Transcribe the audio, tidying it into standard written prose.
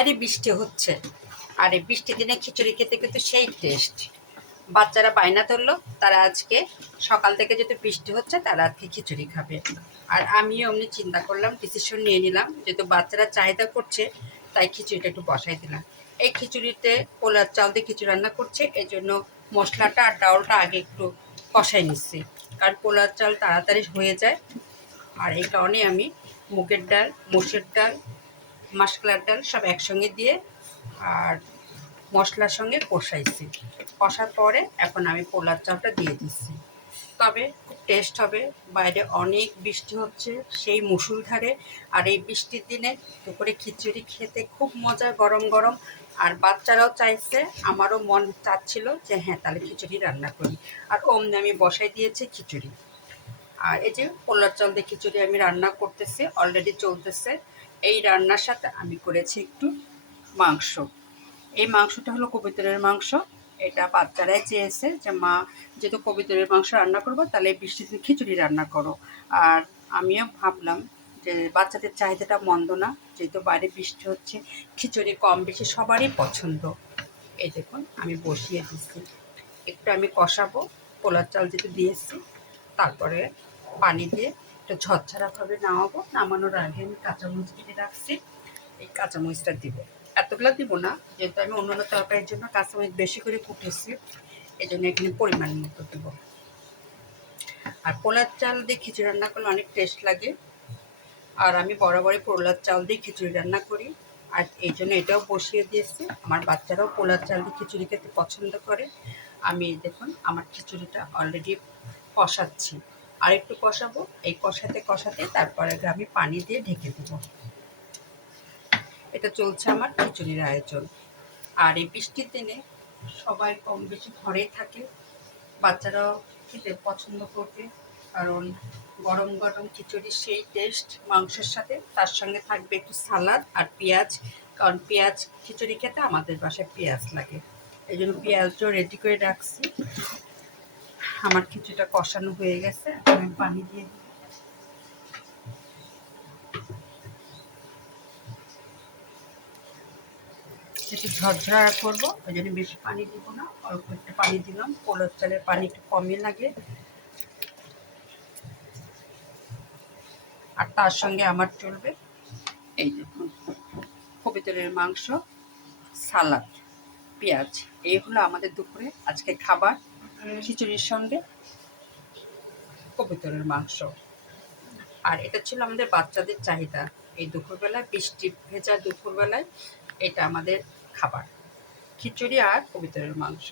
আরে বৃষ্টি হচ্ছে, আর এই বৃষ্টির দিনে খিচুড়ি খেতে কিন্তু সেই টেস্ট। বাচ্চারা বায়না ধরলো, তারা আজকে সকাল থেকে যেহেতু বৃষ্টি হচ্ছে তারা আজকে খিচুড়ি খাবে। আর আমিও অমনি চিন্তা করলাম, ডিসিশন নিয়ে নিলাম, যেহেতু বাচ্চারা চাহিদা করছে তাই খিচুড়িটা একটু বসাই দিলাম। এই খিচুড়িতে পোলার চাল দিয়ে খিচুড়ি রান্না করছে, এই জন্য মশলাটা আর ডাউলটা আগে একটু কষাই নিচ্ছি, কারণ পোলার চাল তাড়াতাড়ি হয়ে যায়। আর এই কারণে আমি মুগের ডাল, মসুর ডাল, মাসকলার ডাল সব একসঙ্গে দিয়ে আর মশলার সঙ্গে কষাইছি। কষার পরে এখন আমি পোলার চালটা দিয়ে দিচ্ছি। তবে খুব টেস্ট হবে। বাইরে অনেক বৃষ্টি হচ্ছে, সেই মুষলধারে। আর এই বৃষ্টির দিনে দুপুরে খিচুড়ি খেতে খুব মজা, গরম গরম। আর বাচ্চারাও চাইছে, আমারও মন চাচ্ছিল যে হ্যাঁ তাহলে খিচুড়ি রান্না করি। আর অমনি আমি বসাই দিয়েছি খিচুড়ি। আর এই যে পোলার চাল দিয়ে খিচুড়ি আমি রান্না করতেছি, অলরেডি চলতেছে। এই রান্নার সাথে আমি করেছি একটু মাংস। এই মাংসটা হলো কবুতরের মাংস। এটা বাচ্চারাই চেয়েছে যে মা, যেহেতু কবুতরের মাংস রান্না করবো তাহলে বৃষ্টিতে খিচুড়ি রান্না করো। আর আমিও ভাবলাম যে বাচ্চাদের চাহিদাটা মন্দ না, যেহেতু বাইরে বৃষ্টি হচ্ছে, খিচুড়ি কম বেশি সবারই পছন্দ। এই দেখুন আমি বসিয়ে দিচ্ছি, একটু আমি কষাবো। পোলার চাল যেহেতু দিয়েছি, তারপরে পানি দিয়ে একটু ঝরঝরাভাবে নামাবো। নামানোর আগে আমি কাঁচামরিচ কেটে রাখছি, এই কাঁচামরিচটা দিব। এতগুলো দিব না, যেহেতু আমি অন্যান্য তরকারির জন্য কাঁচামরিচ বেশি করে কুটেছি, এই জন্য এখানে পরিমাণ মতো দেব। আর পোলার চাল দিয়ে খিচুড়ি রান্না করলে অনেক টেস্ট লাগে। আর আমি বরাবরই পোলার চাল দিয়ে খিচুড়ি রান্না করি, আর এই জন্য এটাও বসিয়ে দিয়েছি। আমার বাচ্চারাও পোলার চাল দিয়ে খিচুড়ি খেতে পছন্দ করে। আমি দেখুন আমার খিচুড়িটা অলরেডি কষাচ্ছি, আর একটু কষাবো। এই কষাতে কষাতে তারপরে আমি পানি দিয়ে ঢেকে দেবো। এটা চলছে আমার খিচুড়ির আয়োজন। আর এই বৃষ্টির দিনে সবাই কম বেশি ঘরেই থাকে, বাচ্চারাও খেতে পছন্দ করবে, কারণ গরম গরম খিচুড়ির সেই টেস্ট মাংসের সাথে। তার সঙ্গে থাকবে একটু সালাদ আর পেঁয়াজ, কারণ পেঁয়াজ খিচুড়ি খেতে আমাদের বাসায় পেঁয়াজ লাগে, এই জন্য পেঁয়াজটাও রেডি করে রাখছি। আমার খিচুড়িটা কষানো হয়ে গেছে, আমি পানি দিয়ে দিই। একটু ঝরঝরা করবো, ওই জন্য বেশি পানি দিব না, অল্প একটু পানি দিলাম। পোলার চালের পানি একটু কমই লাগে। আর তার সঙ্গে আমার চলবে এই দেখুন কবুতরের মাংস, সালাদ, পেঁয়াজ। এই হলো আমাদের দুপুরে আজকে খাবার, খিচুড়ির সঙ্গে কবুতরের মাংস। আর এটা ছিল আমাদের বাচ্চাদের চাহিদা। এই দুপুরবেলায়, বৃষ্টি ভেজা দুপুরবেলায় এটা আমাদের খাবার, খিচুড়ি আর কবুতরের মাংস।